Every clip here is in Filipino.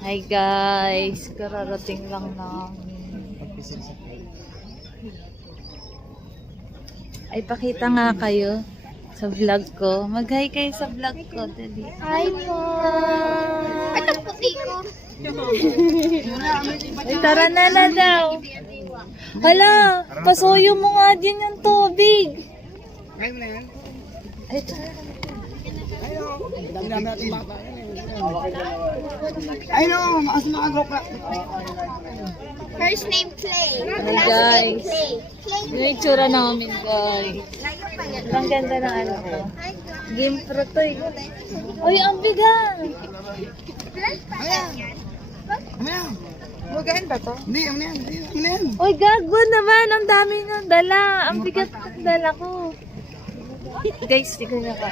Hi guys, kararating lang namin. Ay, pakita nga kayo sa vlog ko. Mag-hi kayo sa vlog ko. Dali. Hi po! Ay, puti ko. Ay, tara na daw. Hala, pasuyo mo nga din yung tubig. Ay, tara. Ay no, mas mga group na. First name Clay. Hi Last name guys. Clay. Clay. Yung itsura namin guys. Ang ganda ng ano ko. Game Pro to eh. Uy, ang bigat. Ayan. Magain ba to? Hindi, ayan. Ayan. Uy, gago naman. Ang dami ng dala. Ang bigat ng dala ko. Guys, tignan nyo ka.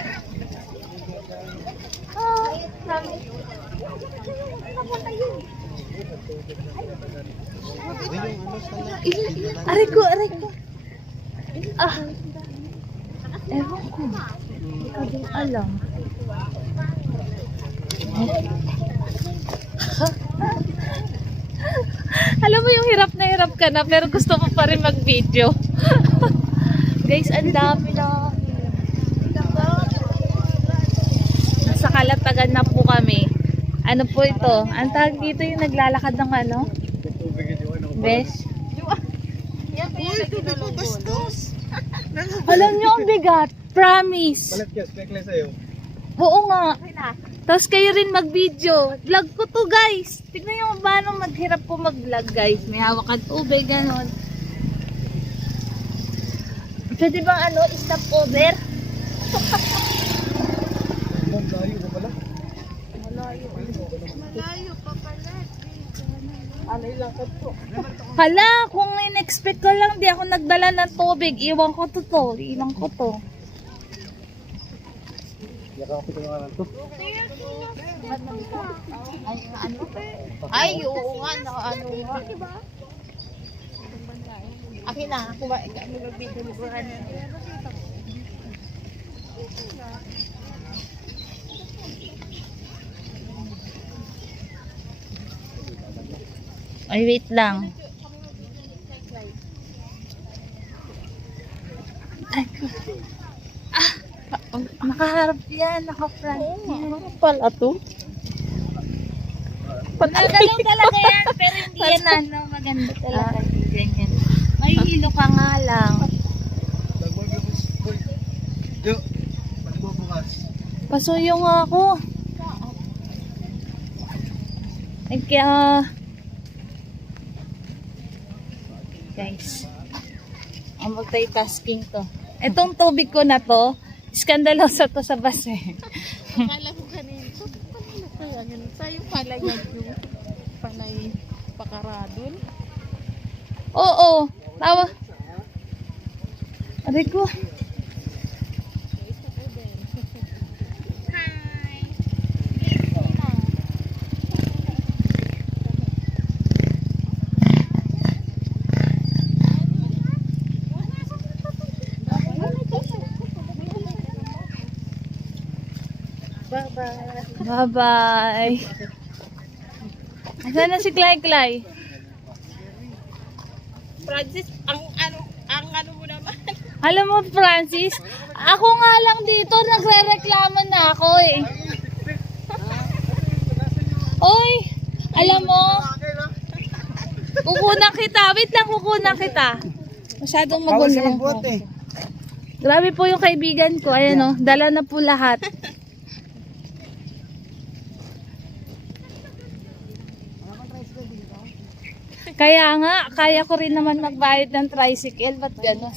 Oh, sabi. Aray ko. Ah. Ewan ko. Hindi ko din alam. Alam mo yung hirap ka na pero gusto mo pa rin mag-video. Guys, ang dami na. Nasa Kalatagan na po kami. Ano po ito? Ang tawag dito yung naglalakad ng ano? Besh? Uy, tubi ko bastos. Alam nyo ang bigat. Promise. Oo nga. Tapos kayo rin mag-video. Vlog ko to guys. Tignan nyo kung paano maghirap ko mag-vlog guys. May hawak at tubig, ganon. Pwede bang ano, stop over? Malayo pa pala. Hala, kung in-expect ko lang, di ako nagdala ng tubig. Iwan ko to. Iwan ko to. Ay, oo nga. Ano nga. Akin na. Ako ba? Ano mag-video ni Buran? Ay, wait lang. Ay, nakaharap yan, naka-front yan. Ano pala to? Magaling talaga yan, pero hindi yan ano, maganda talaga. Ganyan. May hilo ka nga lang. Pasuyo nga ako. Ay, kaya... Guys, ang multitasking to. Itong tubig ko na to, skandalosa to sa base. Akala ko kanina. Kanina pa yan. Sa'yo pala yan yung panay pakaradon. Oo, tawa. Aray ko. Bye-bye. Asan na si Clay? Francis, ang ano mo naman. Alam mo, Francis, ako nga lang dito, nagre-reklamo na ako eh. Oy, alam mo, kukunan kita. Wait lang, kukunan kita. Masyadong magulo. Grabe po yung kaibigan ko. Ayan o, dala na po lahat. Kaya nga, kaya ko rin naman magbayad ng tricycle. Ba't gano'n?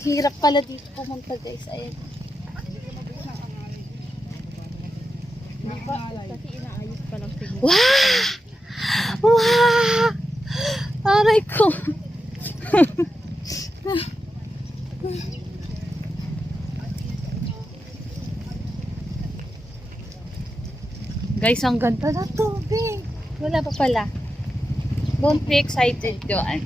Hirap pala dito pumunta guys. Ayan. Kasi inaayos pa lang siguro. Wow! Wow! Aray ko. Guys, ang ganda na tubig. Wala pa pala. Don't be excited, Joanne.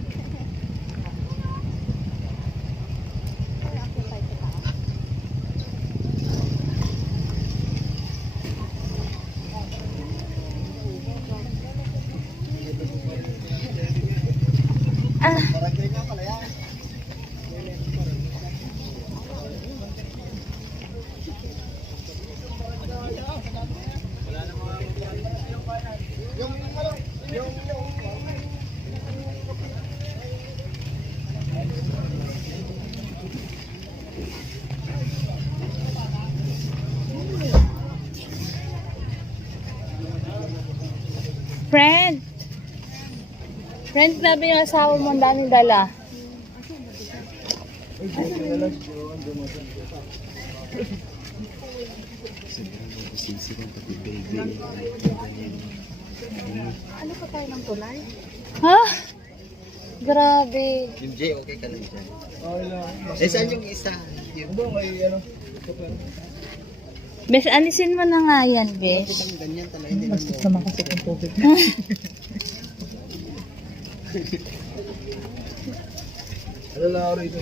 Friend! Friend, grabe yung asawa mo, ang daming dala. Ano pa tayo ng tulay? Ha? Grabe. Yung J, okay ka lang dyan. Eh, saan yung isa? Yung Bes, alisin mo na nga yan, Bes. ang ganyan talaga. Hindi mo. Sumakasip yung tubig. Ano lang ako rito?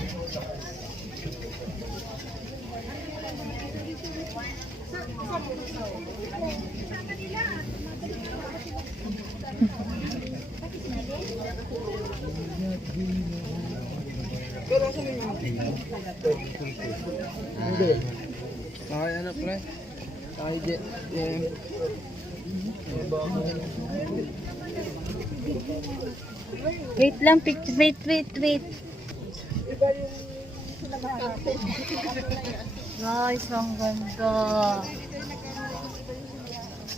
Kaya ano pre? Kaya jet. Wait lang, wait. Guys, ang ganda.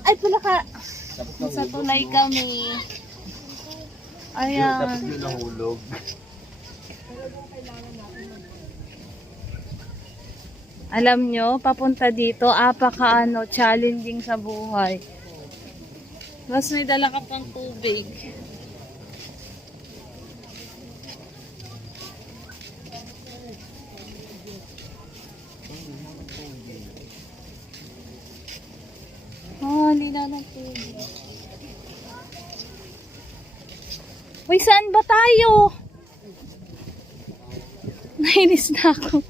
Ay, pala ka. Sa tulay kami. Ayan. Tapos yung nahulog. Alam nyo, papunta dito, challenging sa buhay. Tapos may dala ka pang tubig. Hindi na ng tubig. Uy, saan ba tayo? Nainis na ako.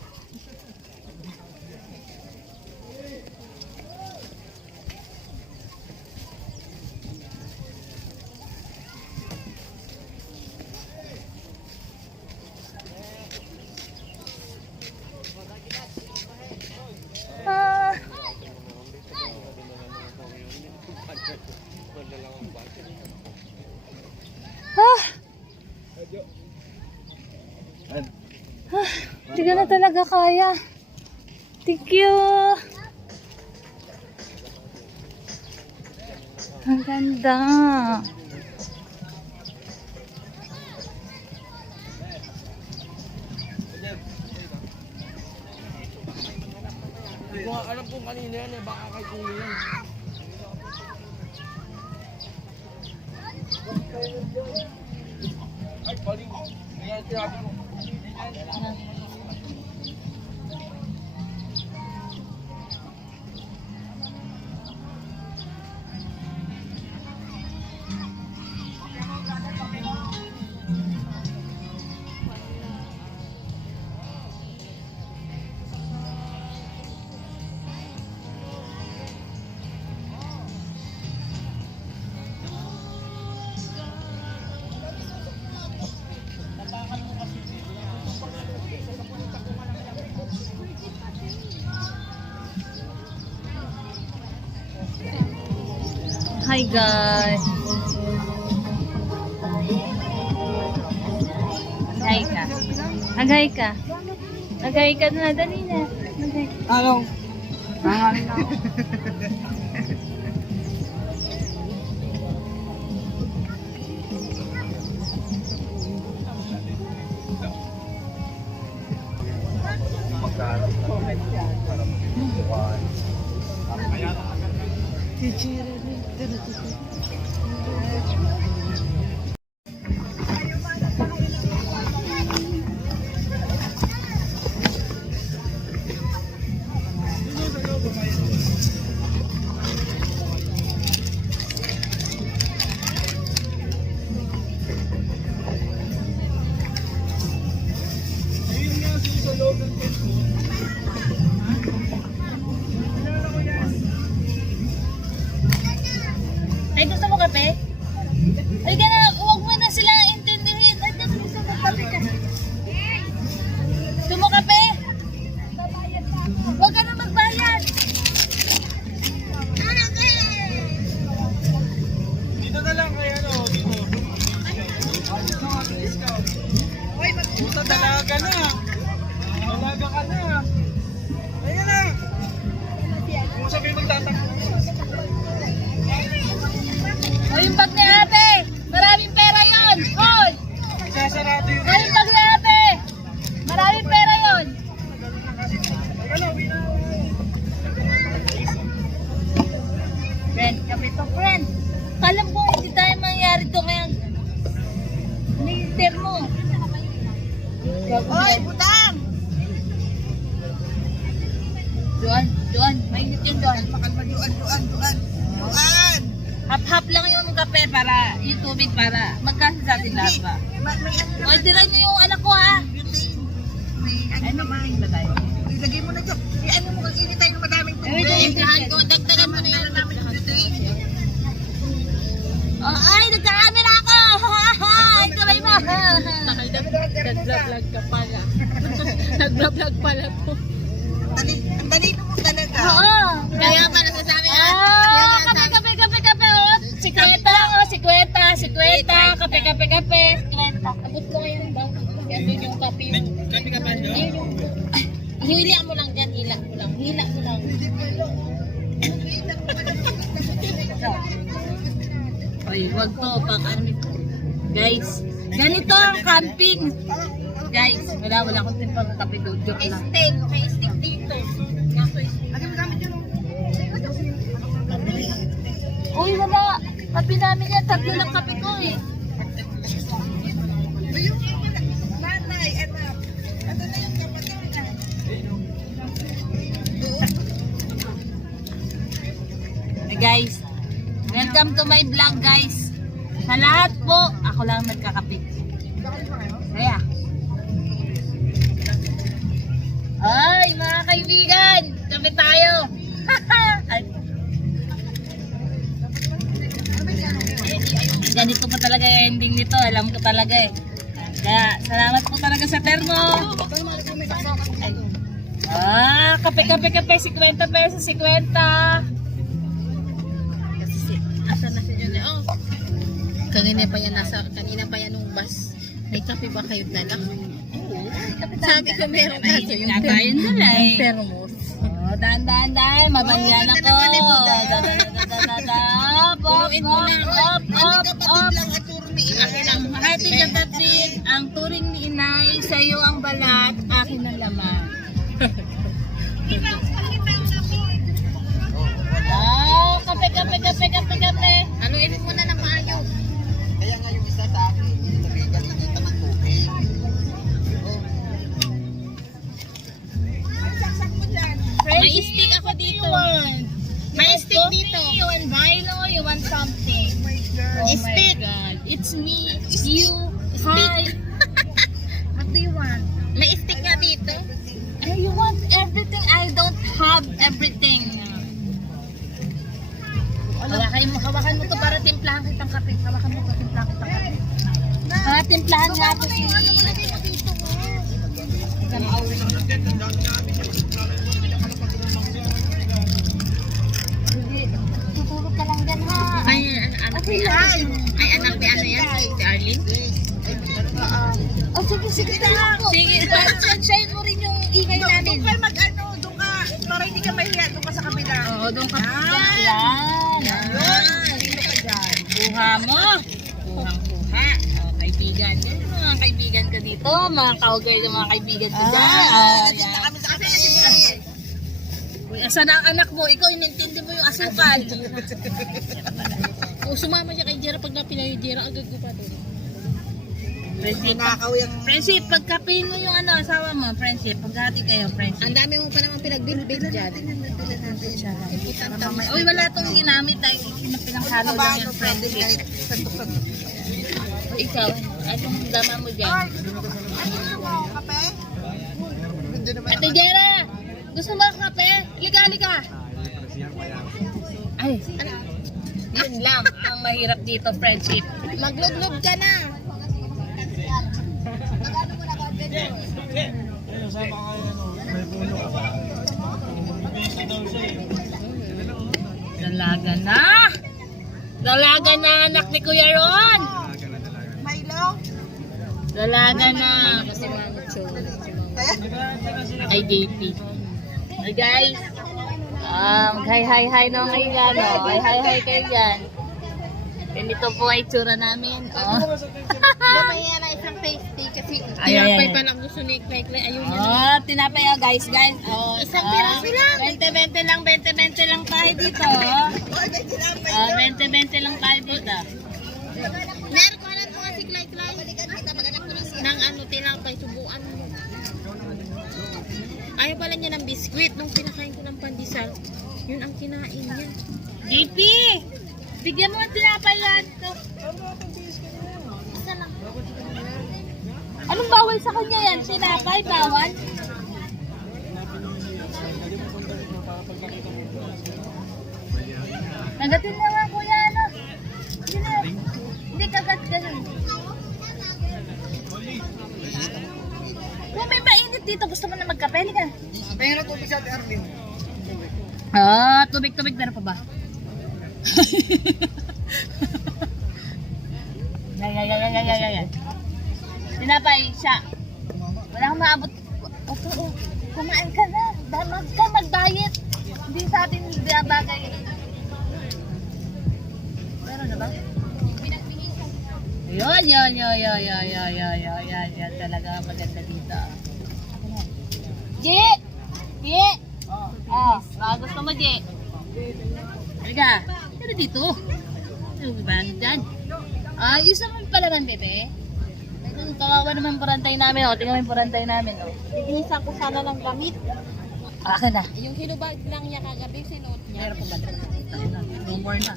Hindi ka na talaga kaya. Thank you. Ang ganda. Hindi ko alam kung kanina yan eh. Baka kay Kuya yan. Ay, paling. Kaya tirabi mo. Hi guys. Hi ka. Agay ka. Agay ka na. Dali na. Agay. Anong? Nangaling na ako. Ay, gusto mo kape? Ay, ka na, huwag mo na sila intindihin. Ay, gusto mo kape ka. Gusto mo kape? Huwag ka na magbayad. Dito na lang kaya ano, dito. Puta, dalaga na. Dalaga ka na. Ayan na. Kung sabi magtatakbo. O, yung bag niya, Duan. Hap-hap lang yung kape para, yung tubig para magkasi sa atin lahat ba? May ano O, tiran nyo yung anak ko ha. May ano naman. Ilagay mo na dyan. Ano mo, init tayo ng madaming tubig. Timplahan ko, dagdagan mo na yan. Oh, ay, nagka-camera ako! Ay, kamay mo! Nag-vlog ka pala. Nag-vlog pala to. Ang dalito mo talaga. Oo! Kaya pa nasasabi na. Ah, kape, oh. Sikweta, oh, sikweta. Kape. Sikweta. Abot mo ngayon ba? Yan yung kape yung... Kapi ka pa dyan? Yun yung... Hila mo lang dyan, hila mo lang. Oy, wag to, pang ano. Guys, ganito ang camping. Guys, wala akong timpang kape doon. Joke lang. May stick dito. Uy, wala. Kape namin yan. Tatlo lang kape ko eh. Manay, anak. Ano na yung kapatid na? Hey guys, welcome to my vlog guys. Sa lahat po, ako lang nagkakape. Kaya. Ay, mga kaibigan, kape tayo. Ay. Ganito pa talaga yung ending nito, alam ko talaga eh. Kaya, salamat po talaga sa termo. Ah, kape, 50 pesos, 50. Asa na si Jun? Oh. Kanina pa yan nung bus. May kape ba kayo dala? Sabi ko meron kasi yung Nakain nila eh. thermos. Oh, dahan-dahan, mabanyan ako. Punuin mo na. Up. Lang attorney. Happy kapatid, ang turing ni inay, sa'yo ang balat, akin ang laman. Oh, kape. Ano ilin mo na ng maayos? Kaya nga yung isa sa akin, nagigalitan ng tubig. May stick ako dito. May stick dito. You want Milo, you want something. Oh my Stick. God. It's me, you, hi. What do you want? May stick nga dito. You want everything, I don't have everything. Hawakan mo to para timplahan kitang kape. Hawakan mo to, timplahan kitang kape. Timplahan nga to si... Hindi, tutulog ka lang dyan ha. Ay, anak ni ano yan? Si Arlene? Oh, sige lang. Sige, sunshine mo rin yung ingay namin. Doon ka doon ka, para hindi ka mahiya, doon ka sa kabila. Oo, doon ka. Yan. Dito ka dyan. Kuha mo. Kuha. Oh, kaibigan. Yan yung mga kaibigan ko dito. Mga cowgirl yung mga kaibigan ko dyan. Nandito na kami sa kabila. Uy, asan ang anak mo? Ikaw, inintindi mo yung asukal. Kung sumama siya kay Jera, pag napila yung Jera, agad ko pa doon. Friendship. Nakaw yung... Friendship, pagkapein mo yung asawa mo, friendship. Paghati kayo, friendship. Ang dami mo pa naman pinag-build dyan. Uy, wala itong ginamit dahil pinaghalo lang yung friendship. Ikaw, anong dama mo dyan? Kape? Ate Jera, gusto mo ng kape? Liga. Ay, yun lang ang mahirap dito, friendship. Magluglob ka na. Dalaga na anak ni Kuya Ron. Milo? Dalaga na. Kasi mamucho. Ay, JP. Hey guys. Hi na ngayon yan. Oh. Hi kayo dyan. Ganito po ay tsura namin. Oh. Mamaya na isang pasty kasi Ay. tinapay pa lang gusto ni Clay. Ayun yan. Oh, tinapay oh, guys. Oh, Isang piraso lang. 20 lang tayo dito. Oh. 20 lang tayo dito. Meron ko alam mo nga si Clay. Nang tinapay, subuan mo. Ayaw pala niya ng biskwit nung pinakain ko ng pandesal. Yun ang kinain niya. JP! Bigyan mo ang tinapay yan. Isa lang. Anong bawal sa kanya yan? Tinapay, bawal? Nagatin na nga kuya, ano? Hindi na. Hindi kagat ganun. Kung may mainit dito, gusto mo na magkape, ka? Pero tubig sa Ate Arlene. Ah, tubig-tubig na pa ba? Yan. Tinapay siya. Wala kang maabot. Oo, kumain ka na. Damag ka, mag-diet. Hindi sa atin bagay. Meron na ba? Yan talaga maganda dito. Je! Je! Gusto mo, Je? Halika. Ano dito? Ano ba? Ano dyan? Isa mo pala man, bebe. Kawawa naman parantay namin, oh. Tingnan mo yung parantay namin, oh. Tignisan ko sana ng gamit. Aka na. Yung hinubag lang niya kagabi, sinuot niya. Meron pa ba? No more na.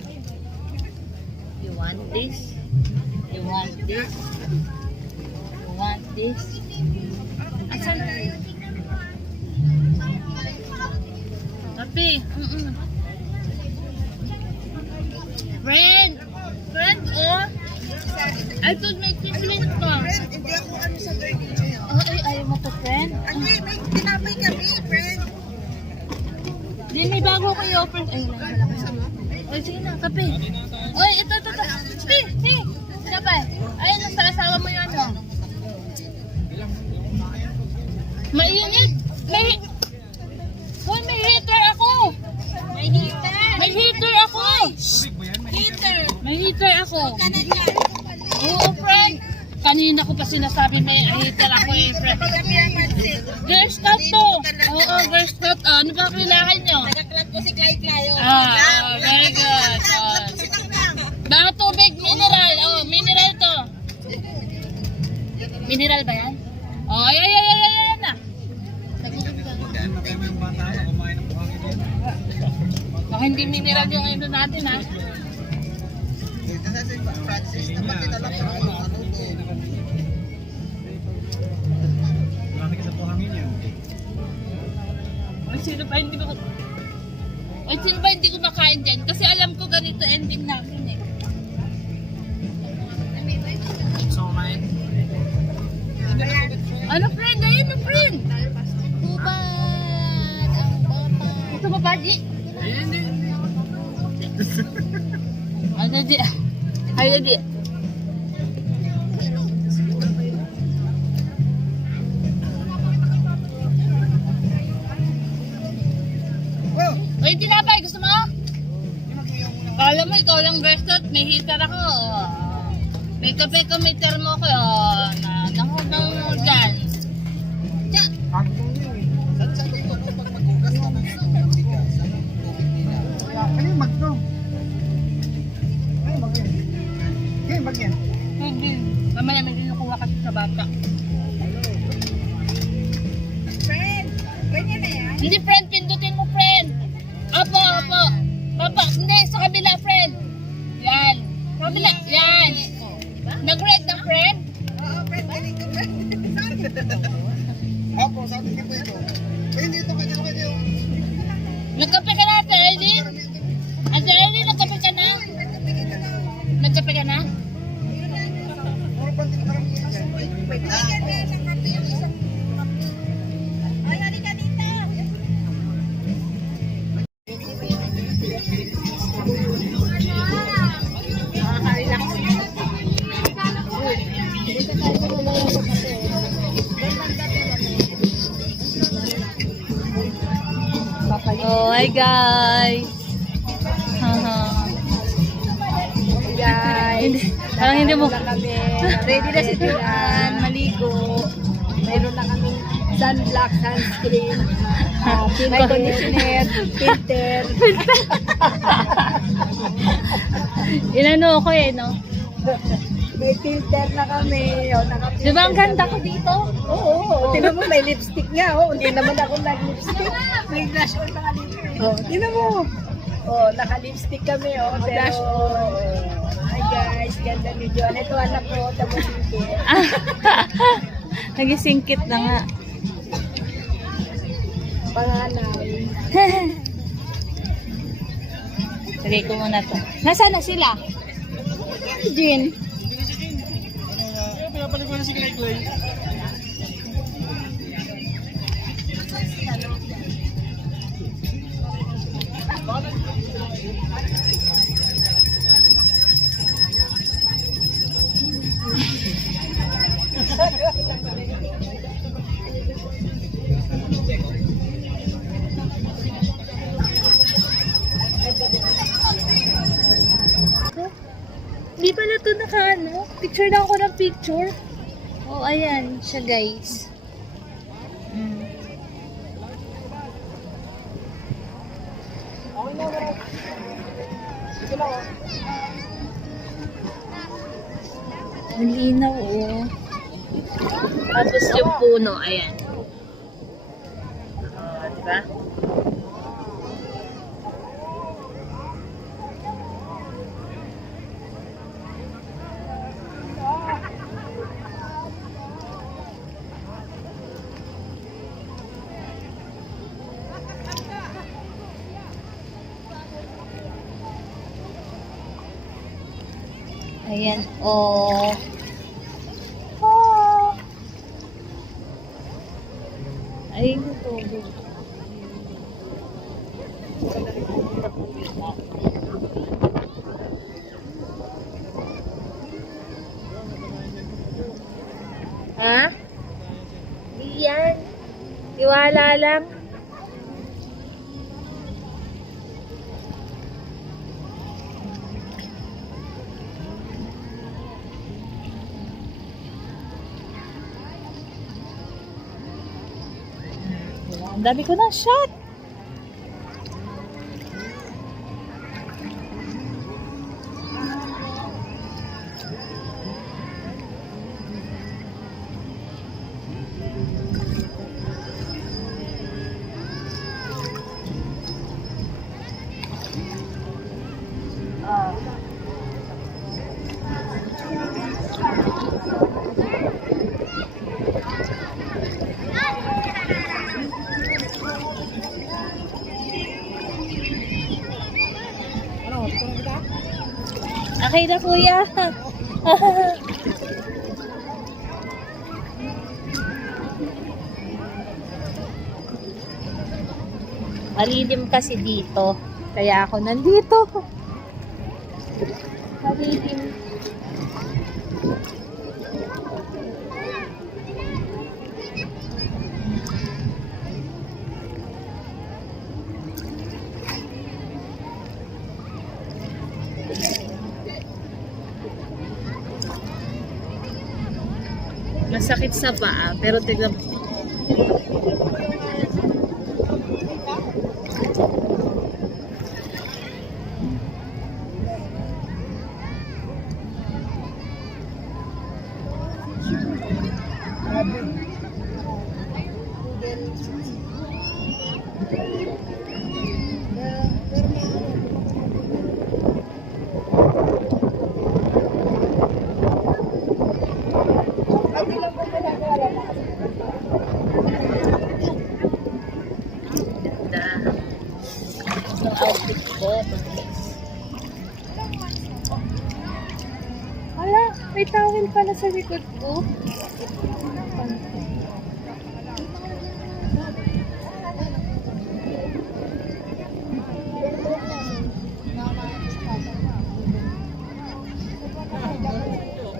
You want this? You want this? You want this? Asan? Papi. Friend! Friend, oh! I thought may kismin ka. Friend, hindi ako ano sa burger niya. Ayaw mo to, friend? Ano may tinapay kami, friend. Hindi, may bago ko i-offer. Ayun lang, wala ko sa mo. Oy, sige na, kape. Oy, ito. Sige. Kapay. Ayun, nasa asawa mo yun, oh. Mainit. Hoy, may heater ako. May heater! May heater ako. Heater! May heater ako. Kanan yan! Oo, friend. Kanina ko pa sinasabi may heater ako, friend. Kami ang mansin. Girl Scout to. Oo, Girl Scout. Ano ba kailangan nyo? Nagaklat ko si Clay. Very good. Baka tubig, mineral. Mineral to. Mineral ba yan? Ayan na. Baka hindi mineral yung ito natin, ha? Ito na si Francis na pati na lang ako. Ano din. Sino ba hindi ko makain dyan? Kasi alam ko ganito ending natin, eh. Ano, friend? Ayun na, friend. Hubad! Ang bata! Gusto mo ba, Ji? Ano, Ji? Ayaw, Ji. Uy, tinapay. Gusto mo? Kala mo, ikaw lang Versat. May heater ako. May kape ko, may termo ko. Nakudang mo dyan. Diyan. Ano yung magto? Ano yung bagyan? Okay, bagyan. Hindi. Mamaya may dinukuha kasi sa bata. Friend, ganyan na yan. Hindi, friend. Pindutin mo, friend. Opo. Papa, hindi. Sa kabila, friend. Yan. Kabila. Yan. Nag-red na, friend? Oo, friend, ganito, friend. Opo, sabi ko ito. Friend, dito kanya. Nagkape ka na, Ate Eileen? Ate Eileen, nagkape ka na? Nagkape ka na? Puro pantin karamihan yan. Bagyan na yan ang kape yung isang kape. Ay, halika dito. Oh, hi guys. Guys, Parang hindi mo. ready na si Joanne, maligo. Mayroon na kami sunblock, sunscreen, may conditioner, filter. Inano ko eh, no? May filter na kami. O, Di ba ang ganda ko dito? Oo, tingnan mo may lipstick nga. Oh, hindi naman ako nag-lipstick. May blush on pa nga dito. Oh, tingnan mo. Oh, naka-lipstick kami, oh. Pero, hi guys, ganda ni John. Ito anak ko, tapos singkit. Nagisingkit na nga. Panganay. Lagay ko muna to. Nasaan na sila? Jean. Pinapalik ko na si Clay. Di pala to naka picture lang ako ng picture. Oh, ayan siya guys. Ang linaw, oh. Tapos yung puno, ayan. Diba? Ayan, oh. Oh. Ayun yung tubig. Ha? Di yan. Tiwala lang. Ang dami ko na shot. Okay na kuya. Malilim kasi dito. Kaya ako nandito. Malilim. Masakit sa paa, pero tignan mo. Outfit ko. Wala, may towel pala sa likod ko.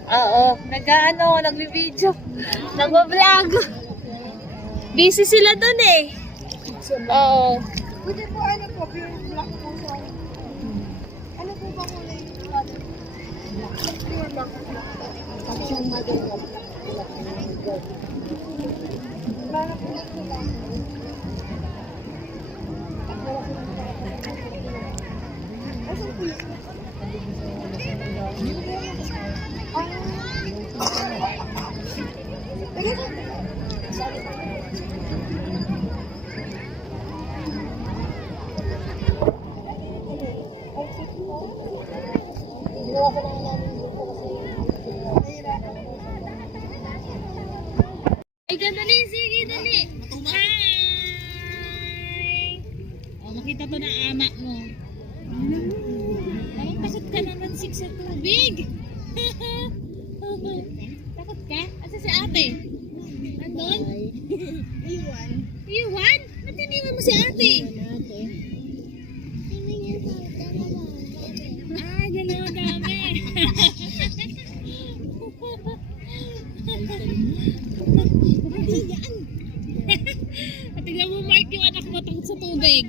Oo, nagbi-video. Nagbo-vlog. Busy sila dun eh. Oo. Pwede po ano po, pure black po sa ano po ba kulay yung black? Pure black. At yung mother of black. Para po ito lang. Asan po yun? mo. Parang takot ka naman Sik sa tubig. Takot ka? Asa si ate? Andun? Iwan. Iwan? Ba't iniwan mo si ate? Ah, gano'n dami. At tignan mo Mark yung anak mo takot sa tubig.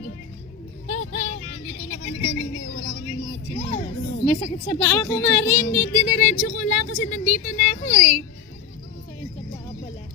Dito na kami kanina, wala kami mga chinelas. Masakit sa paa ko nga rin. Diniretso ko lang kasi nandito na ako eh. Masakit sa paa pala.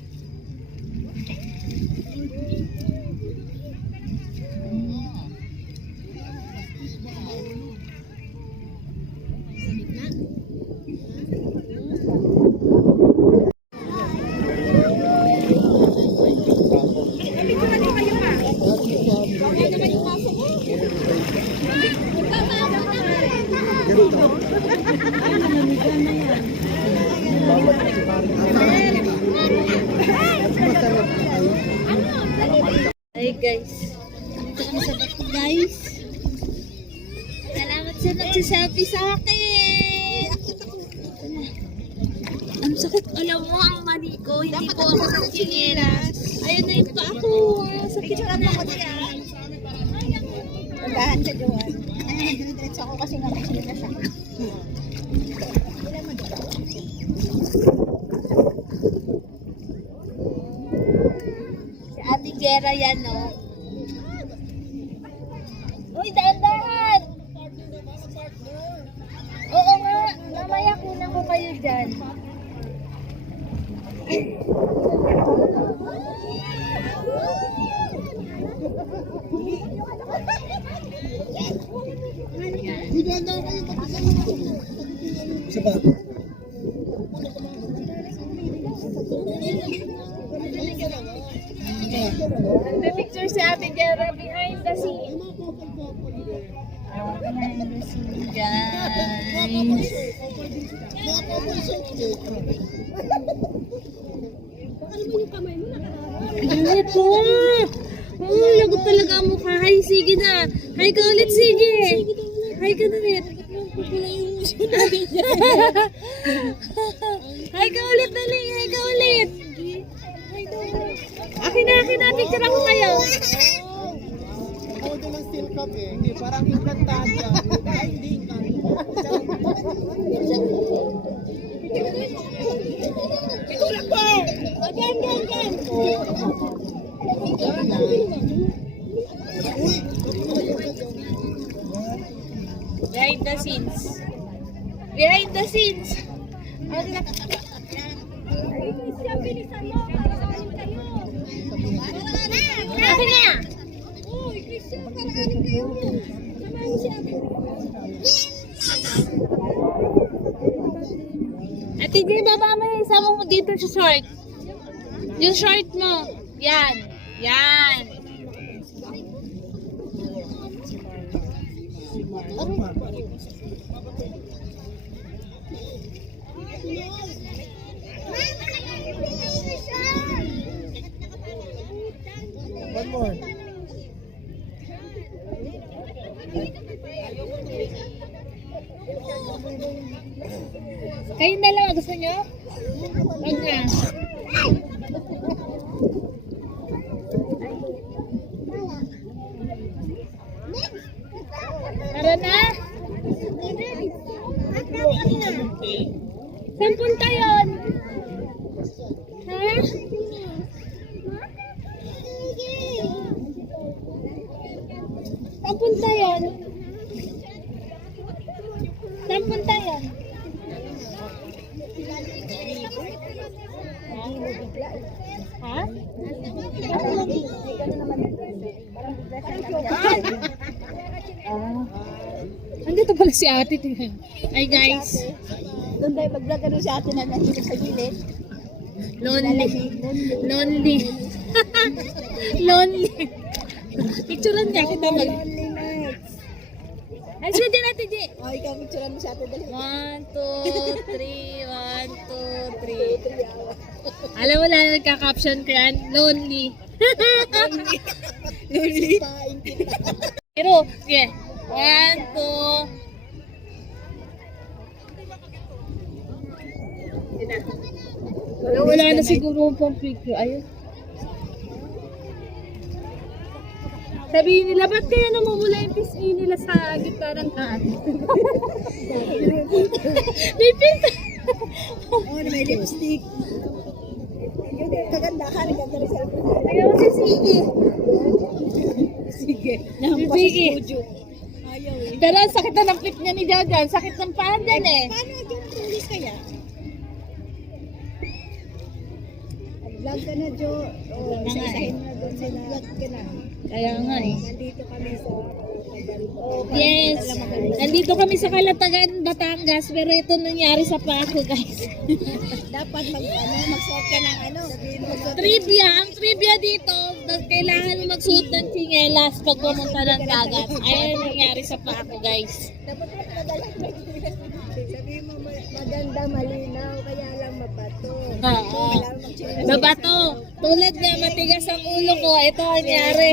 Ay guys. Dito kami sa bato guys. Salamat sa nagsiselfie sa akin. Ang sakit. Alam mo, ang mali ko. Hindi po ako ng chinelas. Ayun na yung paa ko. Sakit na na. Pagdahan ka, Joan. Diretso ako kasi nga may chinelas ako. Si Ate Gera yan, no? Uy, dahan-dahan! Oo nga, mamaya kunan ko kayo dyan. Nagpe-picture si Ate Gera behind the scene. Behind the scene, guys. Ganit po! Oo, lagot talaga ang mukha. Hay, sige na. Hay ka ulit, sige. Hay ka ulit. Hay ka ulit, daling. Hay ka ulit. Akin na. Picture ako kayo. Ako din ang still cup eh. Hindi, parang inkantado. Hindi inkantado. Itulak po! Gan! Behind the scenes. Behind the scenes. Akin na! Uy, Christian, parang kayo. Samahan mo si ate. Ate Jay, baba mo yung isama mo dito sa short. Yung short mo. Yan. One more. Kayong dalawa, gusto nyo? Huwag na. Tara na? Saan punta yun? Ha? Saan punta yun? Saan punta yun? Ha? Andito pala si ate. Ay guys. Doon tayo mag-vlog ano si ate na nandito sa gilid. Lonely. Lonely. Picturean niya kita mag... Lonely nights. Ay, sige natin, Ji. O, ikaw picturean mo si ate dali. 1, 2, 3, 1, 2, 3. Alam mo na, nagka-caption ko yan. Lonely. Lonely. Pero, sige. 1, 2. Wala na siguro pang picture. Ayun. Sabihin nila, ba't kaya namumula yung pisngi nila sa gitna ng taas? May pinta. Oh, may lipstick. Kagandahan, ganda rin sa Ayaw si Sige. Sige. Sige. Ayaw eh. Pero ang sakit na ng pit niya ni Jajan. Sakit ng paan din eh. Paano yung tulis kaya? Vlog ka na, Jo. Oh, isa-isahin mo na doon sila. Vlog ka na. Kaya nga eh. Nandito kami sa Yes. Nandito kami sa Kalatagan, Batangas. Pero ito nangyari sa Paco, guys. dapat magsuot ka ng magsuot Trivia. Ang trivia dito, kailangan mo magsuot ng tsinelas pag pumunta ng dagat. Ayan ang nangyari sa Paco, guys. dapat madala. Sabihin mo maganda, malinaw, kaya lang mabato. Oo. Kailangan magchinelas. Babato. Tulad nga, matigas ang ulo ko. Ito ang nangyari.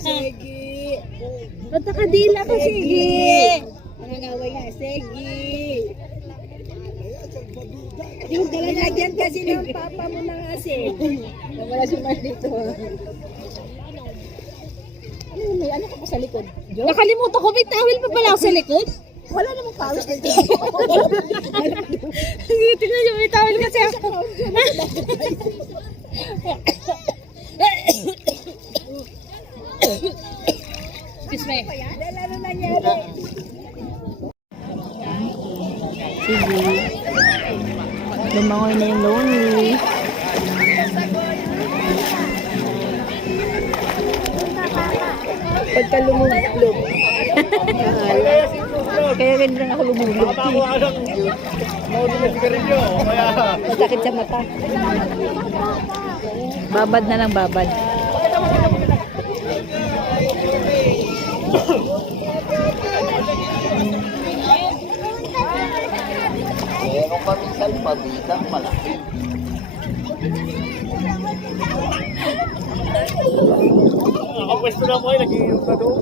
Sige. Ba't nakadila ka, sige? Nangangaway nga, sige. Yung dalalagyan kasi ng papa mo ng asin. Wala si Mark dito. Ano ka pa sa likod? Nakalimutan ko, may towel pa pala ako sa likod. Wala namang pawis dito. Tingnan niyo, may towel kasi ako. Excuse me. Dahil ano nangyari? Sige. Lumangoy na yung lonely. Pagka lumulog. Kaya rin lang ako lumulog. Masakit sa mata. Babad na lang, babad. Meron kami salpabitang malaki. Nakapwesto na mo ay nag-iinom ka doon.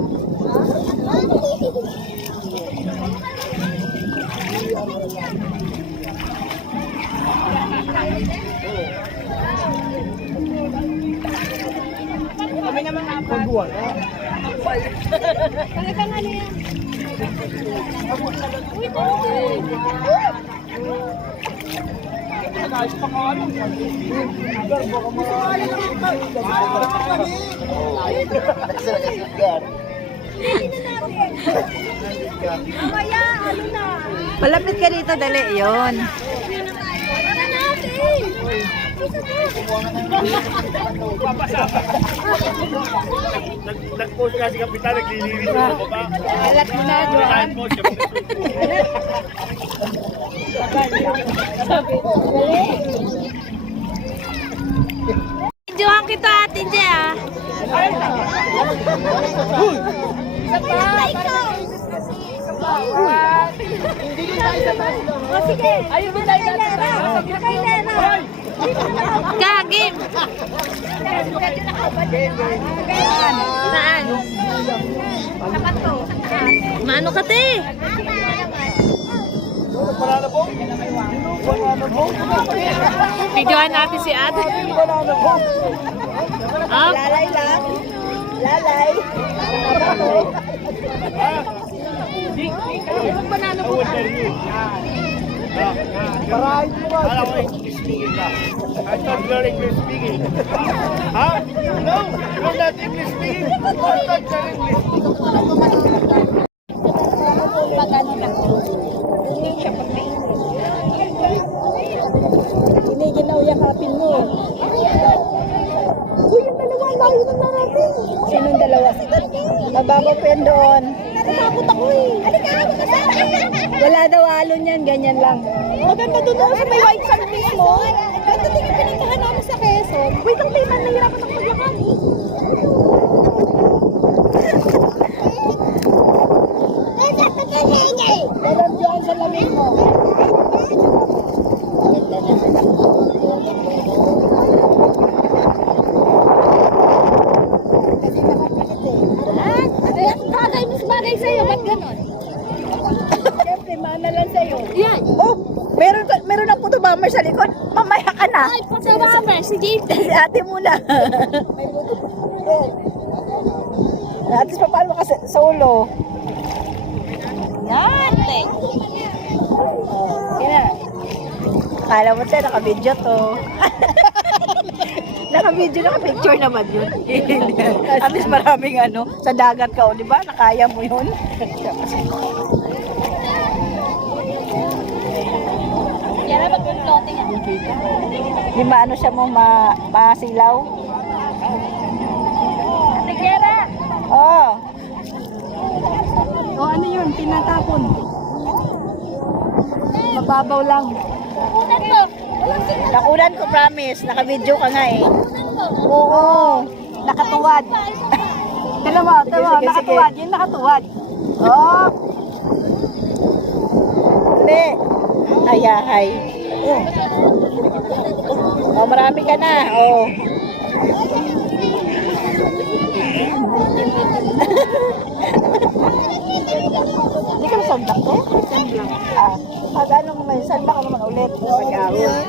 Kami naman nga pa. Pagbuwan. Talaga nga niya. Nag-ayos pa ka ano. Mamaya, ano na? Malapit ka dito, dali. Yun. Tara natin! Nag-post nga si Kapitan, naglilinis sa baba. Alat mo na, Joan. Nag-post siya. Videohan kita, Ate Je, ah. O sige, ayun mo tayo na. Kagim. Saan? Maano ka, te? Banana po? Banana po? Videohan natin si Ate. Banana po? Up. Lalay lang. Lalay. Parahin mo ba? Alam ko English speaking ka. I thought you're English speaking. Ha? No, you're not English speaking. I thought you're English speaking. Pag ano lang. Hindi siya pag Giniginaw yakapin mo. Uy, yung dalawa, layo na natin. Sinong dalawa? Mababaw pa yan doon. Natakot ako eh. Wala daw alon yan, ganyan lang. Maganda doon sa may white sand mismo. Ganda din yung pinuntahan namin sa Quezon. Wait, ang tayman, nahirapan ako maglakad. Dalam dyan sa lamig mo. Kasi nakapilit eh. bagay sa'yo, ba't ganon? Siyempre, mana lang sa'yo. Yan. Oh, meron ng puto bomber sa likod. Mamaya ka na. Ay, pagkabammer, si Jaden. Si ate muna. May puto. At least paano ka sa ulo. Yan, te. Yan. Akala mo tayo, naka-video to. Naka-video, naka-picture naman yun. At least maraming sa dagat ka, di ba? Nakaya mo yun. Yan na pag-floating yan. Di maano siya mo masilaw? Ate Kiera. Oh. O ano yun? Tinatapon. Mababaw lang. Kunan mo. Nakunan ko, promise. Naka-video ka nga eh. Kunan mo. Oo. Nakatuwad. Dalawa, Sige. nakatuwad. Yun nakatuwad. Oh. Uli. Ayahay. Oh, marami ka na. Oh. Hindi ka nasandak ko? Sandak. Pag ano mo ngayon, sandak ka naman ulit. Pag-ahon.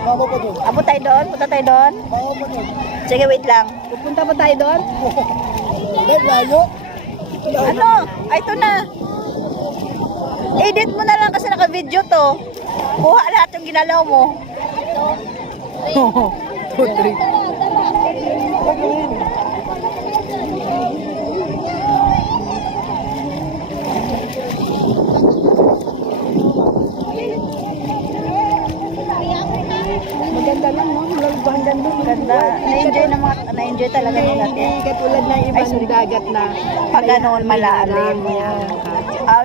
Mama pa doon. Abo tayo doon? Punta tayo doon? Mama pa doon. Sige, wait lang. Pupunta pa tayo doon? Layo. Ano? Ay, ito na. Edit mo na lang kasi naka-video to. Kuha lahat yung ginalaw mo. Putri. Maganda lang, no? Malabang ganda. Ganda. Na-enjoy talaga nila. Hindi katulad ng ibang dagat na Pag ganoon malalim.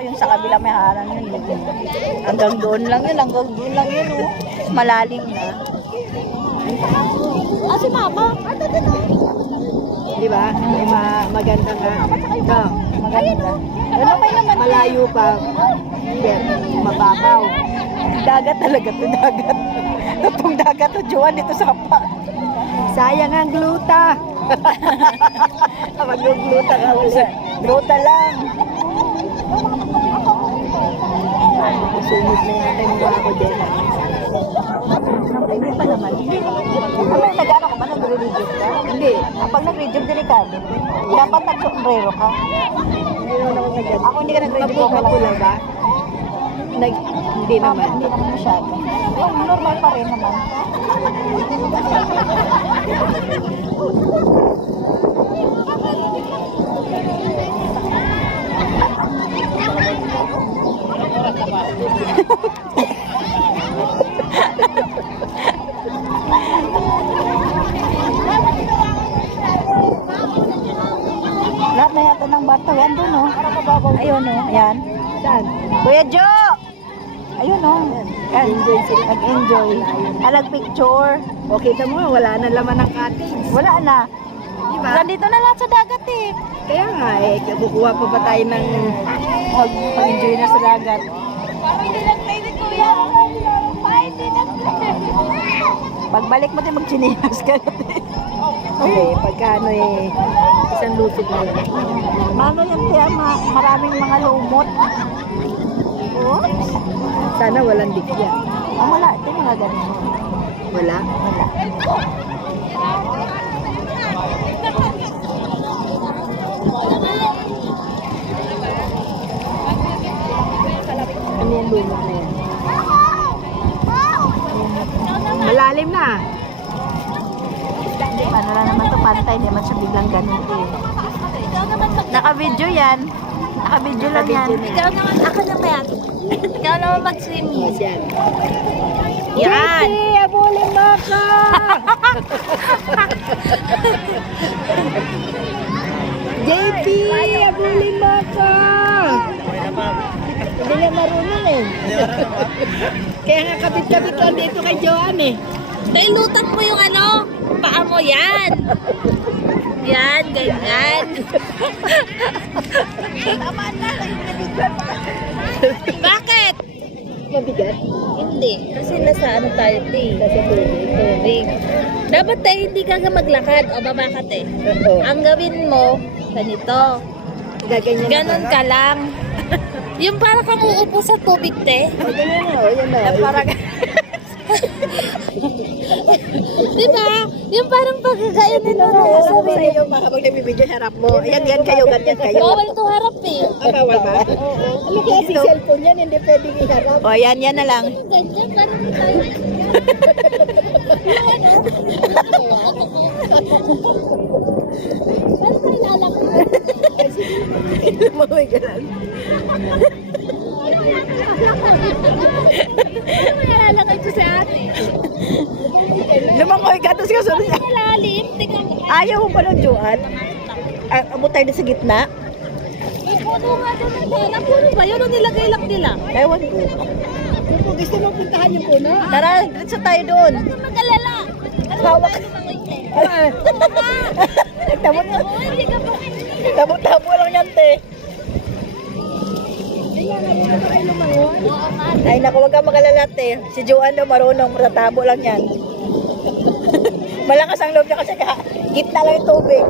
Yung sa kabila may harang yun. Hanggang doon lang yun. Oh. Malalim na. Si Mama. Di ba? Maganda nga. No, Maganda. Ano may naman? malayo pa. Pero mababaw. Dagat talaga to, dagat. Itong dagat to, Joan, dito sa kapa. Sayang ang gluta. Mag-gluta ka ulit. Gluta lang. Sumit na yata yung mukha ko dyan. Hindi pa naman. Ano, nag-ano ka ba? Nag-rejuve ka? Hindi. Pag nag-rejuve, delikado. Dapat nag-sombrero ka. Hindi naman ako nagad. Ako hindi ka nag-rejuve. Okay lang. Mapula ba? Hindi naman. Hindi naman masyado. Yung normal pa rin naman. Lahat na yata ng bato. Yan doon, oh. Ayun, oh. Ayan. Saan? Kuya Jo! Ayun, oh. Yan. Enjoy sila. Nag-enjoy. Nag-picture. O kita mo, wala na laman ng cottage. Wala na. Di ba? Nandito na lahat sa dagat, eh. Kaya nga eh, kukuha pa ba tayo ng... Mag-enjoy na sa dagat. Parang hindi lang tayo ni Kuya. Hindi lang Pagbalik mo din, mag-chinelas ka natin. Okay, pagkano eh, isang lusot na lang. Ano yan, kaya maraming mga lumot. Oops. Sana walang dikya. Wala. Ito yung mga ganun. Wala? Wala. Ano yung lumot na yan? Malalim na. Ano lang naman to, pantay. Hindi naman siya biglang ganun, eh. Naka-video yan. Naka-video lang yan. Ikaw naman, ako na kaya. Ikaw naman mag-swimming. Yan. Yan! Abulin mo ka! JP! Abulin mo ka! Hindi nga marunong eh. Kaya nga kapit-kapit lang dito kay Joanne eh. Nailutan mo yung paa mo, yan! Yan, ganyan. Bakit? Mabigat? Hindi. Kasi nasa tayo, te. Nasa tubig. Dapat tayo hindi ka maglakad o baba ka, te. Oo. Ang gawin mo, ganito. Gaganyan Ganon ka lang. Yung para kang uupo sa tubig, te. O, ganyan na, o, yan na. Parang, Di ba? Yung parang pagkagayon nito na sabi sa sabi. iyo, habang nabibidyo, harap mo. Ayan, yan kayo, ganyan kayo. Bawal to harap eh. Bawal ba? Ano kaya si cellphone yan, hindi pwedeng iharap. O, yan na lang. Ganyan, parang tayo. Parang tayo lalakad. Lumahoy ka lang. Ano may lalakad ko sa ate? Lumahoy ka, tapos kasunod niya. Malalim. Tingnan mo. Ayaw mo pa ng Joan? Abot tayo na sa gitna? May puno nga doon ng dala. Puno ba yun? O nilagay lang nila? Ewan ko. Kung gusto mo puntahan yung puno? Tara, diretso tayo doon. Huwag mag-alala. Hawak. Nagtamot na. Hindi ka ba? Tabo-tabo lang yan, te. Oo nga. Ay, naku, wag kang makalala, te. Si Joan daw marunong, matatabo lang yan. Malakas ang loob niya kasi gitna lang yung tubig.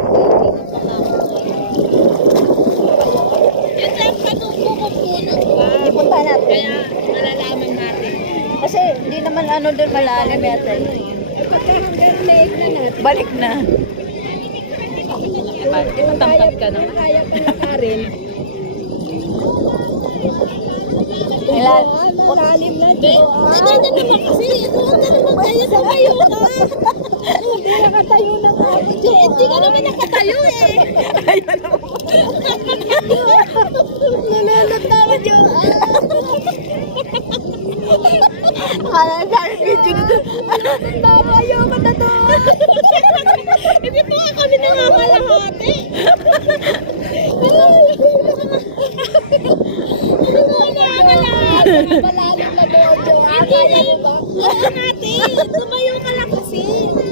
Yun lang panupo kung puno ba? Ipunta natin. Kaya malalaman natin. Kasi hindi naman ano doon malalim natin. Balik na. Matangkad ka naman. Kaya ka na ka rin. Malalim na. Ganyan naman kasi. Huwag ka naman kaya tumayo ka. Hindi nakatayo na nga. Hindi ka naman nakatayo eh. Ayun naman. Nalalatawan yung Kala dahil video nito. ayaw ka na doon. Hindi po nga kami nangangalahati. Malalim na doon. Hindi na yun. Oo natin. Tumayo ka lang kasi.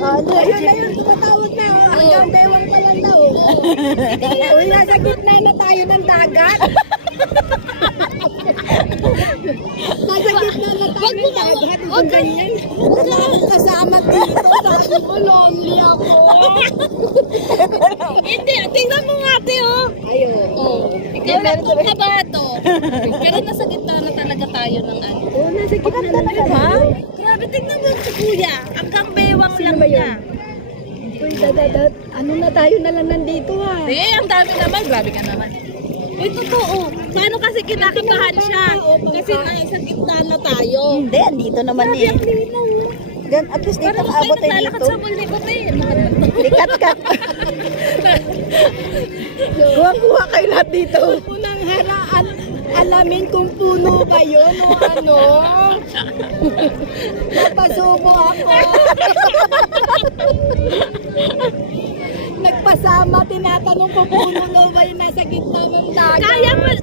Ayun na yun, tumatawag na. Hanggang bewang pa lang daw. Uy, nasa gitna na tayo ng dagat. Nasa gitna na tayo ng dagat. Huwag ganyan. Huwag kang kasama dito. Sabi mo, lonely ako. Hindi, tingnan mo nga ate oh. Ayun. Oh, ikaw lang kung kabato. Pero nasa gitna na talaga tayo ng ano. Oo, nasa gitna na tayo. Ha? Grabe, tingnan mo si kuya. Hanggang bewang Sino lang ba yun? niya. Uy, ano na tayo na lang nandito ha. Eh, ang dami naman. Grabe ka naman. Uy, totoo. Paano kasi kinakabahan siya? Kasi nasa gitna na tayo. Hindi, andito naman Grabe, eh. ang linaw. Then, at least dito Parang abot tayo naglalakad dito. sa multi ko eh. Likat-kat. Kuha-kuha kayo lahat dito. Unang haraan, alamin kung puno ba yun o ano. Napasubo ako. Nagpasama, tinatanong ko puno daw ba yun nasa gitna ng dagat.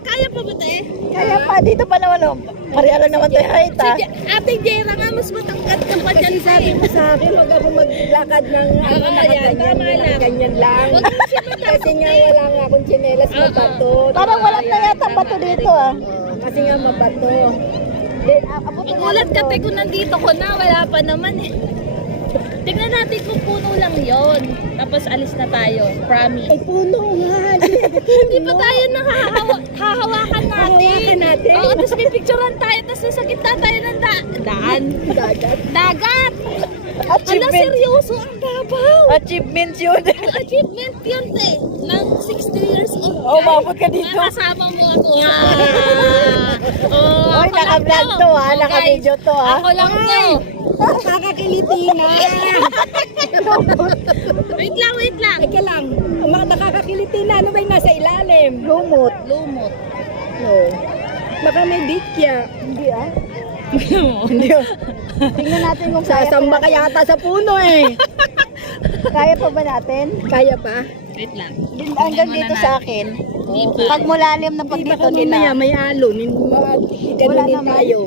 Kaya pa ba tayo? Kaya pa, dito pa naman o. Pareha lang naman tayo height ha. Ate Jera nga, mas matangkad ka pa dyan. Kasi sabi mo sa akin, huwag ako maglakad ng ano, yan, tama lang. ganyan lang. Huwag mo siya Kasi nga wala nga akong tsinelas, mabato. Parang wala na yata bato dito ah. Kasi nga mabato. Igulat ka te kung nandito ko na, wala pa naman eh. Tignan natin kung puno lang yon. Tapos alis na tayo, promise. Ay, puno nga. Hindi pa tayo hahawakan natin. Hahawakan natin? Oo, tapos pipicturean tayo, tapos nasa gitna tayo ng daan. Dagat. Dagat! Ala, Achievement. seryoso, ang babaw. Achievement yun. Achievement yun, te. Ng 60 years old. Oh, umabot ka dito. Kasama mo ako. Oh, Oy, ako lang naka-vlog to ha. Oh, Naka-video to ha. Ako lang to. Nakakakiliti na. Wait lang. Teka lang. Nakakakiliti na. Ano ba yung nasa ilalim? Lumot. Lumot. No. Baka may dikya. Hindi ah. Hindi ah. Tingnan natin kung sasamba ka yata sa puno eh. Kaya pa ba natin? Kaya pa? Wait lang. Hanggang dito sa akin. Hindi pa. Pag mulalim na pag dito nila. May alon. Wala naman tayo.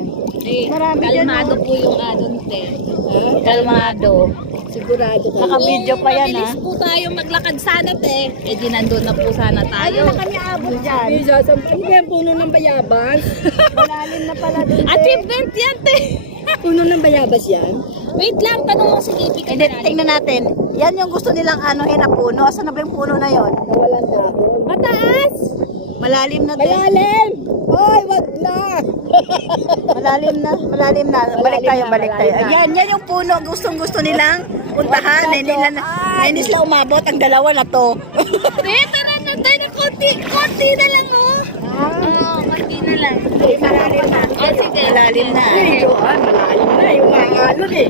Eh, Marami dyan, kalmado oh. po yung adon, te. Kalmado. Sigurado ka. Naka-video pa yan ha. Mabilis po tayo maglakad sana, te. Eh, di nandun na po sana tayo. Ano na kami abot dyan? Ano ba yung puno ng bayabas? Malalim na pala dun. Achievement yan, te. Puno ng bayabas yan? Wait lang, tanong mo si Kipi ka Hindi, tingnan natin. Yan yung gusto nilang anuhin na puno. Asan na ba yung puno na yon? Walang dahon. Mataas! Malalim na din. Malalim! Hoy, wag na! Malalim na, malalim na. Balik tayo. Yan yung puno. Gustong-gusto nilang puntahan. Hindi sila umabot ang dalawa na to. Tara na tayo na konti na lang, oh. Oo, konti na lang. Malalim na. Oh, sige. Malalim na. Malalim na. Yung mga alon eh.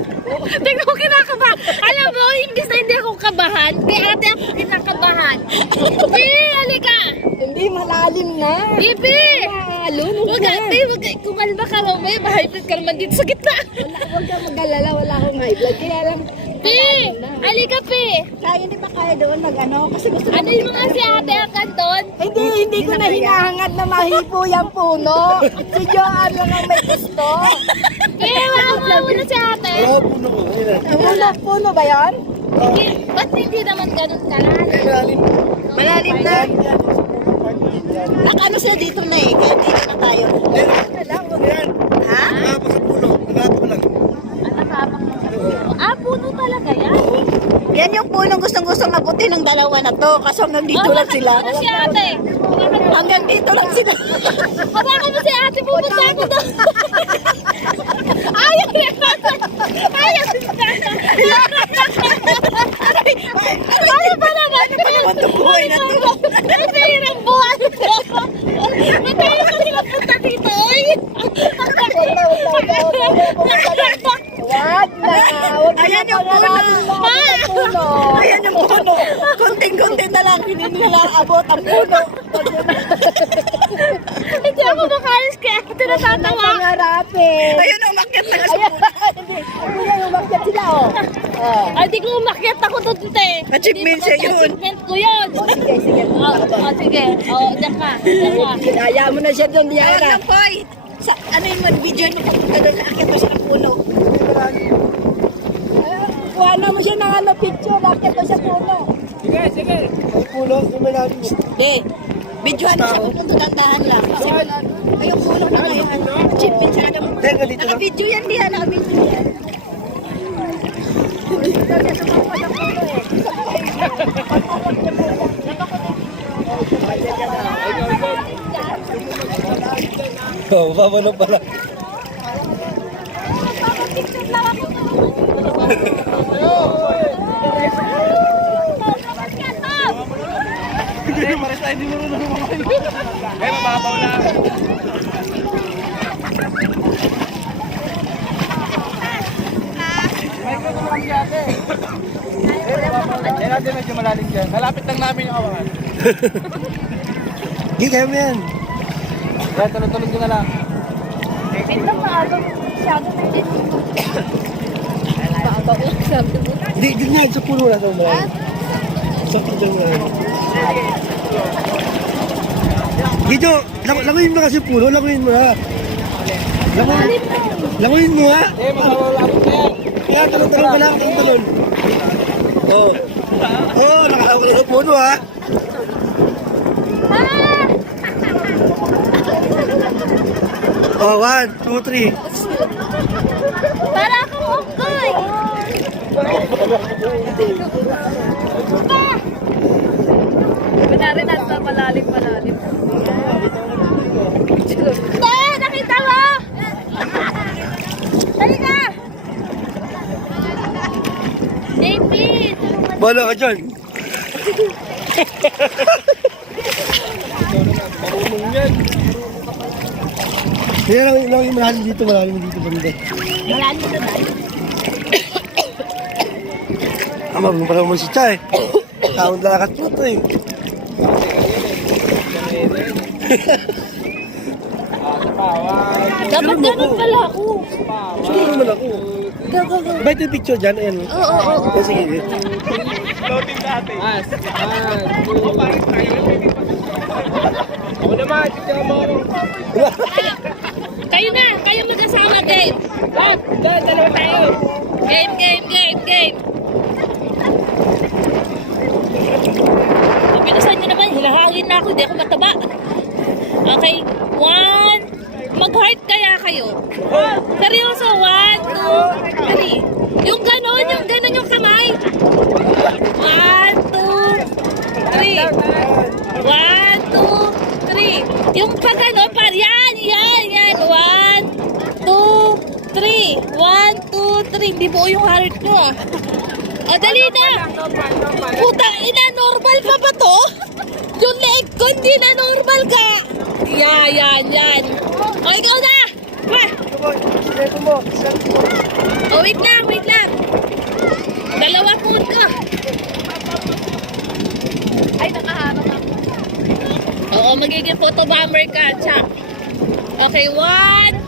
Tingnan ko kinakabahan. Alam mo, imbis na hindi ako kabahan, kay ate ako kinakabahan. Bi, halika. Hindi, malalim na. Bibi! Alon, Wag ate, kumalma ka mamaya, mahigpit ka naman dito sa gitna. Huwag ka mag-alala, wala akong high blood. Kaya lang, Pi! Halika, Pi! kaya hindi ba kaya doon mag-ano? Kasi gusto Ano yung mga si ate akan doon? Hindi ko na hinahangad na mahipo yung puno. Si Joanne lang ang may gusto. Pi, wala mo na si ate. Puno ba yan? Hindi, ba't hindi naman ganun kalalim? Malalim na. Nakano siya dito na eh, kaya dito na tayo. Ha? Puno talaga yan. Yan yung punong gustong-gustong mabuti ng dalawa na to. Kaso hanggang dito lang sila. Ano si ate? Hanggang dito lang sila. Hawakan mo si ate, pupunta ako doon. Ayaw niya. Ayaw niya. Ano ba naman? Ano ba naman itong buhay na to? Ay, mahirap buhay. Ba't tayo kasi napunta dito? Oy? Wag na. Ayan yung puno. Ayan yung puno. Kunting-kunting na lang. Hindi nila abot ang puno. Hindi ako makalis kaya ito natatawa. Pangarapin. Ayun, umakyat na kasi puno. Hindi, umakyat sila, oh. Ay, di ko umakyat ako doon, te. Achievement siya yun. Achievement ko yun. Sige. Sige. Diyan ka. Kaya mo na siya doon, Diana. Ano yung video mo pagpunta doon? Nakakit mo siya ng puno. Kuha na mo siya ng picture. Nakakit mo siya puno. Sige. Ang puno, sumalapin mo. Hindi. Videohan mo siya pupunta. Dandahan lang. Kasi ay, yung puno na ngayon. Achievement siya. Teka, dito na. Naka-video yan, Diana. Naka-video yan. Oh, babalo pala. Hindi mo rin ay, mababaw na. Yan natin medyo malalim dyan. Malapit lang namin yung awangan. Hindi, kaya mo yan. Yan, tulog-tulog nyo na lang. Ito maaga masyado na dito. Hindi, di nga, sa puno na sa umayan. Sa puno na. Dito, languyin mo kasi puno, languyin mo ha. Languyin mo ha. Eh, mawawala ko na yan. Kaya talon-talon ka lang, talon-talon. Oo. Oo, nakakawala yung puno ha. Oh, 1, 2, 3. Para akong unggoy. Kunwari nasa malalim. Nakita mo? Halika! David! Bala ka dyan. Yan lang yung malalim dito banda. Malalim na ba? Marunong pala mo si Chay. Taon lakat po ito eh. Dapat ganun pala ako. Sino naman ako? Go. Ba't yung picture dyan? Ayan. Oo. Sige. Loading dati. Ako naman, ito mo. Kayo mag-asama, Dave. What? Dalawa tayo. Game. Pinasan nyo naman, hilahangin na ako, hindi ako mataba. Okay, 1. Mag-heart kaya kayo. Seryoso, 1, 2, 3. Yung ganon yung kamay. 1, 2, 3. 1, 2, 3. Yung pag ano, yan. 1, 2, 3. 1, 2, 3. Hindi buo yung heart nyo ah. O, dali na. Putang ina, normal pa ba to? Yung leg ko, hindi na normal ka. Yan. O, ikaw na. Wah. O, wait lang. Dalawa po ka. Ay, nakaharap ako. Oo, magiging photo bomber ka, Chak. Okay, 1,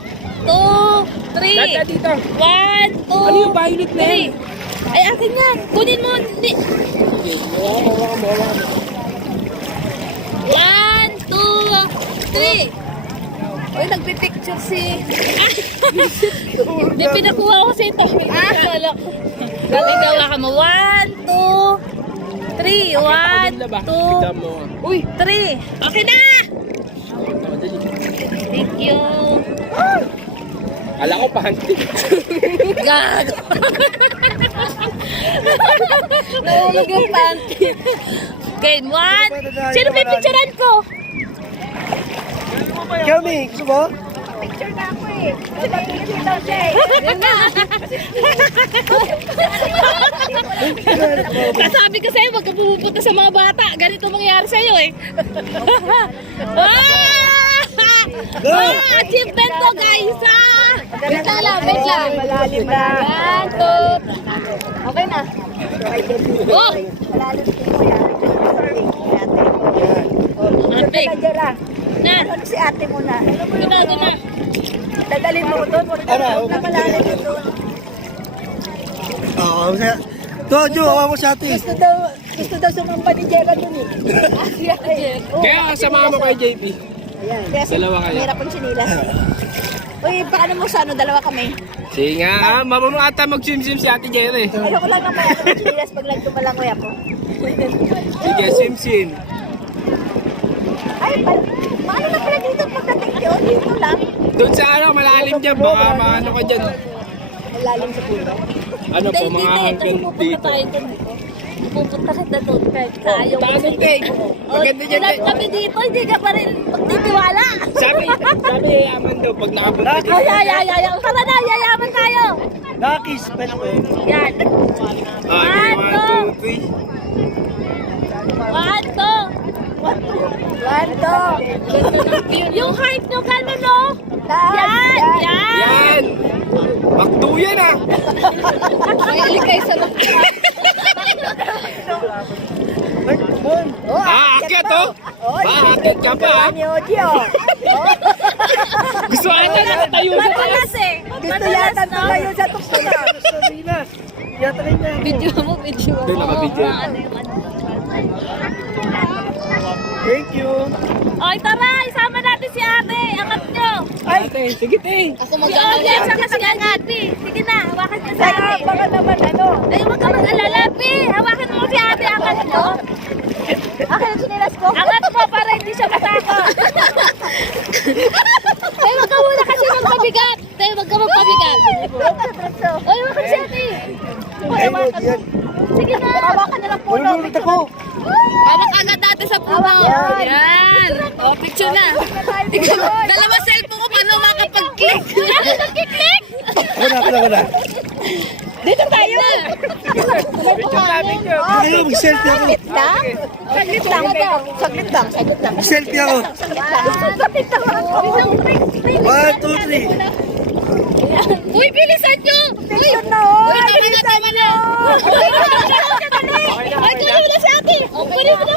2, 3. Dada dito. 1, 2, Ano yung violet na yan? 3. Ay, akin yan. Kunin mo. 1, 2, 3. Uy, nagpipicture si... Hindi, pinakuha ko sa ito. Wala ko. Gagawa ka mo. 1, 2, 3. 1, 2, Uy! 3. Okay na! Thank you. Kala ko panty. Gago. Nahulog yung panty. Okay, 1. Sino pipicturean ko? Kami, gusto mo? Picture na ako eh. Kasi nagpipicture daw siya eh. Kasabi ko sa'yo, wag ka pumupunta sa mga bata. Ganito mangyayari sa'yo eh. Achievement to guys ah! Wait lang. Malalim na. Yan, two. Okay na. Oh! Malalim po yan. Ate. Jera. Na! Ano si ate mo na? Doon. Dadalhin mo doon. Na malalim doon. Oo, kasi... Tojo, awa mo sa atin. Gusto daw sumamba ni Jera doon eh. Kaya kasama mo kay JP. Kaya Dalawa kayo. mahirap ang sinilas. Uy, baka naman sa ano, dalawa kami. Sige nga, marunong ata mag-swim-swim si Ate Jerry. Ayoko lang naman ako ng sinilas pag nagtumalangoy ako. Sige, swim-swim. Ay, paano na pala dito pagdating yun? Dito lang. Doon sa ano, malalim dyan, baka maano ka dyan. Malalim sa puno. Ano po, mga hanggang dito. Pupunta kita doon kahit ayaw mo. Taas te. Maganda dyan Lahat te. kami dito, hindi ka pa rin magtitiwala. Sabi yayaman daw pag nakapunta dyan. Ay. Tara na, yayaman tayo. Nakis, pwede ko yun. Yan. Ah, 1, 2, 3. 1, 2. Yung heart nyo gano'n, no? Yan. Yan! Bakto yan ah! Mahilig kayo sa Aakyat oh! Aakyat ka pa ah! Gusto ata nakatayo sa taas! Madalas eh. Gusto yata tumayo sa tukso na. Gusto Rinas. Yata rin na. Video mo. Doon nakabidyo. Thank you. Oy, tara, isama natin si ate. Angat nyo. Ate, sige te! Ako mag-angat. Saka si ate. Sige na, hawakan niyo si ate. Baka naman ano. Ay, huwag ka mag-alala, Pi. Hawakan mo si ate. Angat mo. Akin ang sinilas ko. Angat mo para hindi siya matakot. Ay, wag ka muna kasi magpabigat. Ay, wag ka magpabigat. Ay, hawakan si ate. Sige na. Hawakan na lang puno. Ululot ako. Hawak agad natin sa puno. Yan. O, picture na. Dalawa cellphone ko, paano makapag-click? Nag-click? Ako na. Dito tayo. Ayaw, mag-selfie ako. Saglit lang. Saglit lang. Mag-selfie ako. Saglit lang. 1, 2, 3. Uy, bilisan nyo! Uy, na oh. Uy, tama na. Ay, kaya mo na si ate. Kunin mo na.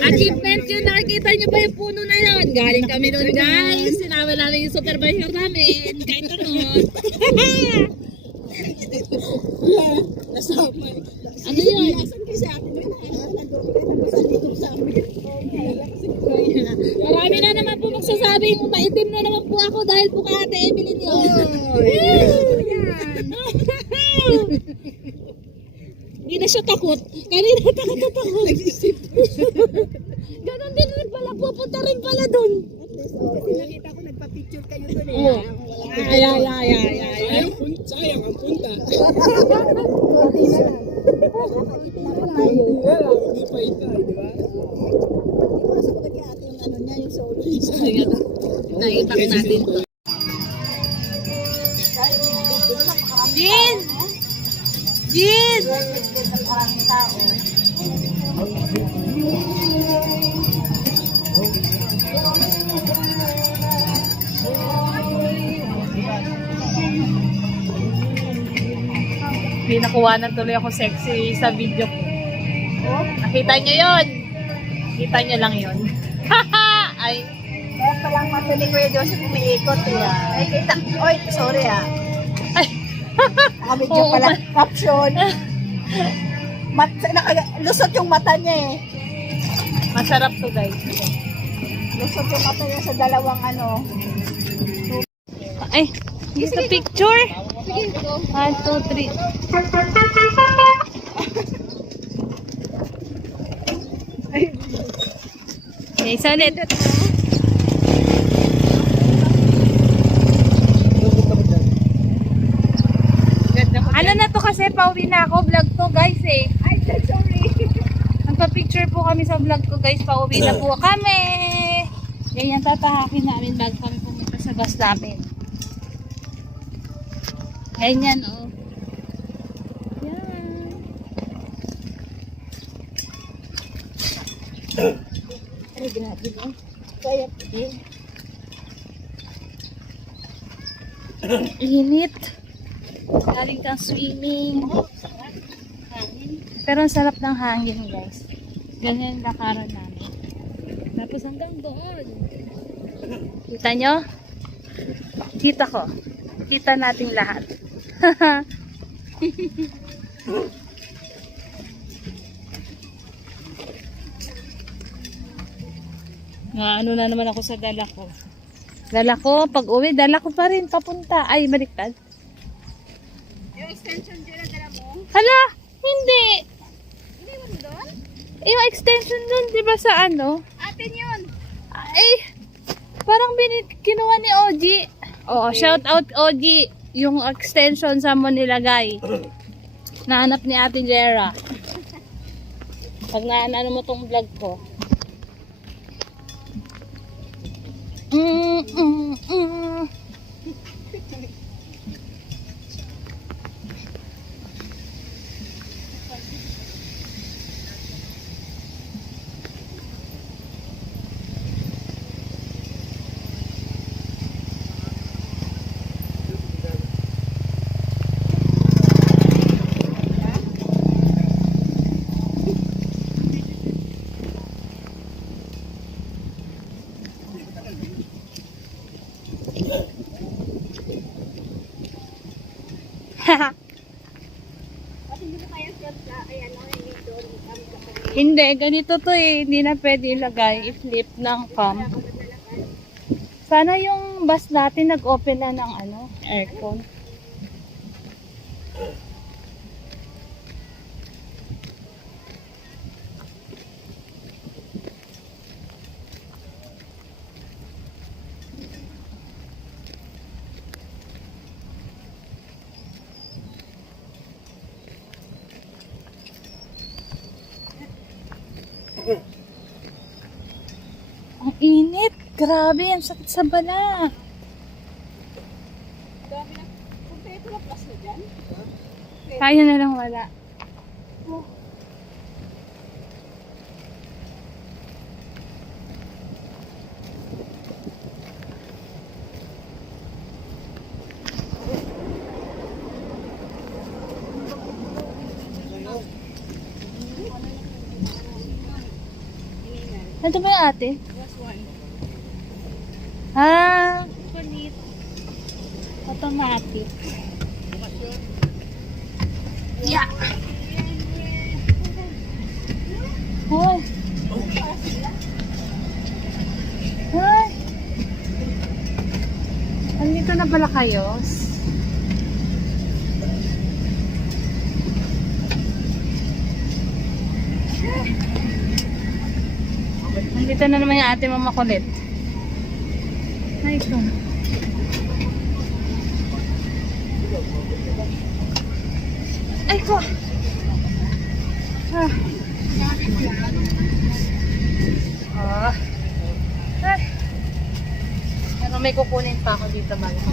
Achievement yun, nakikita nyo ba yung puno na yun? Galing kami nun guys, sinama namin yung supervisor namin, kahit ano. Ano yun? Marami na naman po magsasabing maitim na naman po ako dahil po kay Ate Evelyn yun. Hindi na siya takot. Kanina takot. Ganon din rin pala. Pupunta rin pala dun. picture kayo doon eh. Oo. Sayang ang punta. Kunti na lang. Hindi pa ito, di ba? Pasok ko kay ate yung ano niya, yung solo. Naipak natin to. Jin! Jin! Pinakuha tuloy ako sexy sa video ko. Nakita nyo yun? Kita nyo lang yun. Ay, Kaya palang mata ni Kuya Joseph umiikot eh. Ay, kita. Oy, sorry ah. Nakabidyo Oo, pala. Caption. Lusot yung mata niya eh. masarap to guys. Lusot yung mata niya sa dalawang ano. Ay, dito picture. 1, 2, 3. Okay, so ulit. Ano na to kasi, pauwi na ako. Vlog to guys eh. Ay, sorry. Nagpa-picture po kami sa vlog ko guys. Pauwi na po kami. Ganyan tatahakin namin bago kami pumunta sa bus namin. Ganyan oh. Yan. Ay, grabe ba? Kaya, Init. Galing kang swimming. Pero ang sarap ng hangin guys. Ganyan yung lakaran namin. Tapos hanggang doon. Kita nyo? Kita ko. Kita nating lahat. Ano na naman ako sa dala ko. Dala ko, pag uwi, dala ko pa rin papunta. Ay, baliktad. yung extension dyan na dala mo? Hala, hindi. Hindi mo doon? Yung extension dun, di ba sa ano? Atin yun. Ay, parang kinuha ni Oji. Oo, shout out Oji. Yung extension sa mo nilagay. Nahanap ni Ate Jera. Pag naano mo tong vlog ko. Mm. Hindi, ganito to eh. Hindi na pwede ilagay. I-flip ng cam. Sana yung bus natin nag-open na ng ano, aircon. Ang init. Grabe, ang sakit sa bala. Kompleto na plus na dyan? Kaya na lang wala. Ano ba yung ate? Ah, kulit. Automatic. Yeah. Hoy. Hoy. Andito na pala kayo. Nandito na naman yung ate mo makulit. Ay, ito. Ay ko. Ay. Pero may kukunin pa ako dito bago.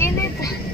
Init.